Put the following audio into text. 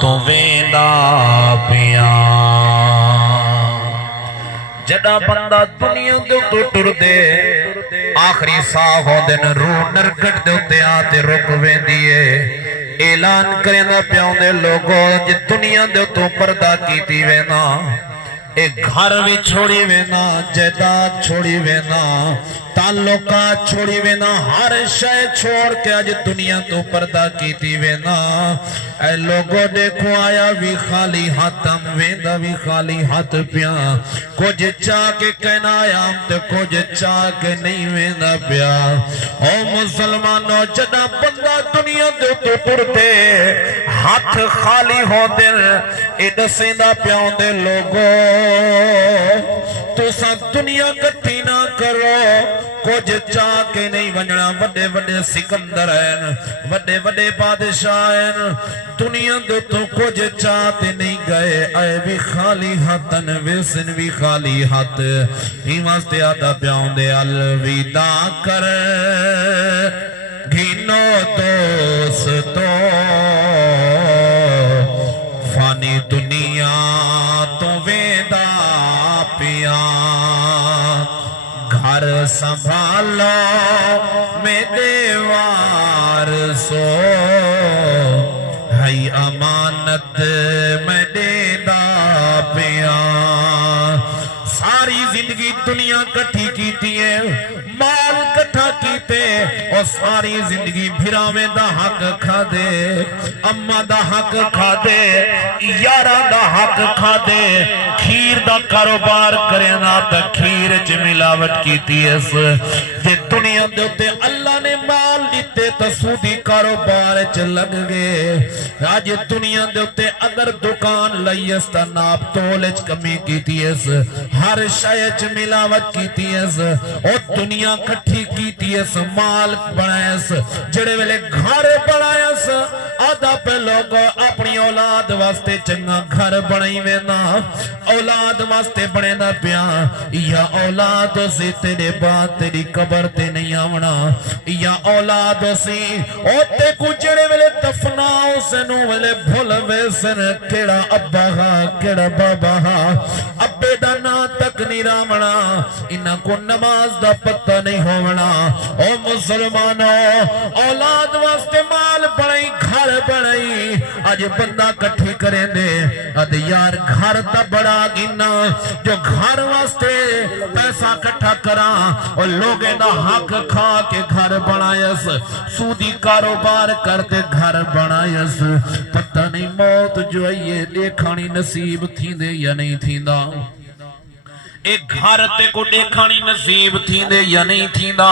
تو ویندا پیاں جڑا بندہ دنیا دے تو ٹر دے آخری ساہ ہو دن روح نرکٹ دے اتے آتے رک ویندی ہے اعلان کریں دا پیاں دے لوگوں جی دنیا دے تو پردہ کیتی وینا ایک گھر بھی چھوڑی وینا جائیداد چھوڑی وینا تعلقات چھوڑی وینا ہر شے چھوڑ کے آج دنیا تو پردہ کیتی وینا اے لوگوں دیکھو آیا بھی خالی ہاتھم ویندا بھی خالی ہاتھ پیا کچھ چاہ کے کہنا آیا تے کچھ چاہ کے نہیں ویندا پیا او مسلمانوں جدا بندہ دنیا دے تو ٹرتے ہاتھ خالی ہو دل ایڈ سیندا پیاں دے لوگوں تو سب دنیا کٹھی نہ کرو کچھ چاہ کے نہیں ونجنا وڈے وڈے سکندر ہیں وڈے وڈے بادشاہ ہیں دنیا دے تو کچھ چاہتے نہیں گئے اے بھی خالی ہاتھن ویسن بھی خالی ہاتھ ہی واسطے آدھا پیاؤں دے الوداع کر گھینو دوستو فانی دنیا تو ویدا پیاں گھر سنبھالو میں دیوار سو ہے امانت میں دیدا پیاں ساری زندگی دنیا کٹھی کیتی ہے مال کٹھا کیتے اور ساری زندگی بھراویں دا حق کھا دے اممہ دا حق کھا دے یارہ دا حق کھا دے کھیر دا کاروبار کرنا تا کھیر چ ملاوٹ کیتی ہے جے دنیا دے ہوتے اللہ نے مال دیتے تا سودی کاروبار چ لگ گئے آج دنیا دے ہوتے اگر دکان لئیستا ناپ تولج کمی کیتی ہے ہر شایچ ملاوٹ کیتی ہے اور دنیا کٹھی کیتی ہے مال بنائیس جڑے ویلے گھر بنائیس آدھا پہ لوگ اپنی اولاد واسطے چنگا گھر بنائی وینا اولاد واسطے بنے نہ پیا یا اولاد سے تیرے بعد تیری قبر تے نہیں آونا یا اولاد سے اوتے کو جڑے ویلے دفناؤ سے نو ویلے بھول ویسن کیڑا ابا ہا کیڑا بابا ہا ابے دا نا تک نہیں رامنا انہاں کو نماز دا پتہ نہیں ہونا او مسلمانوں اولاد واسطے مال بڑھائی گھر بڑھائی آج بندہ کٹھی کریں دے اد یار گھر تا بڑا گنا جو گھر واسطے پیسہ کٹھا کرا اور لوگیں دا حق کھا کے گھر بڑھائیس سودی کاروبار کرتے گھر بڑھائیس پتہ نہیں موت جو ہے دیکھانی نصیب تھی دے یا نہیں تھی دا ایک گھر تے کو دیکھانی نصیب تھی دے یا نہیں تھی دا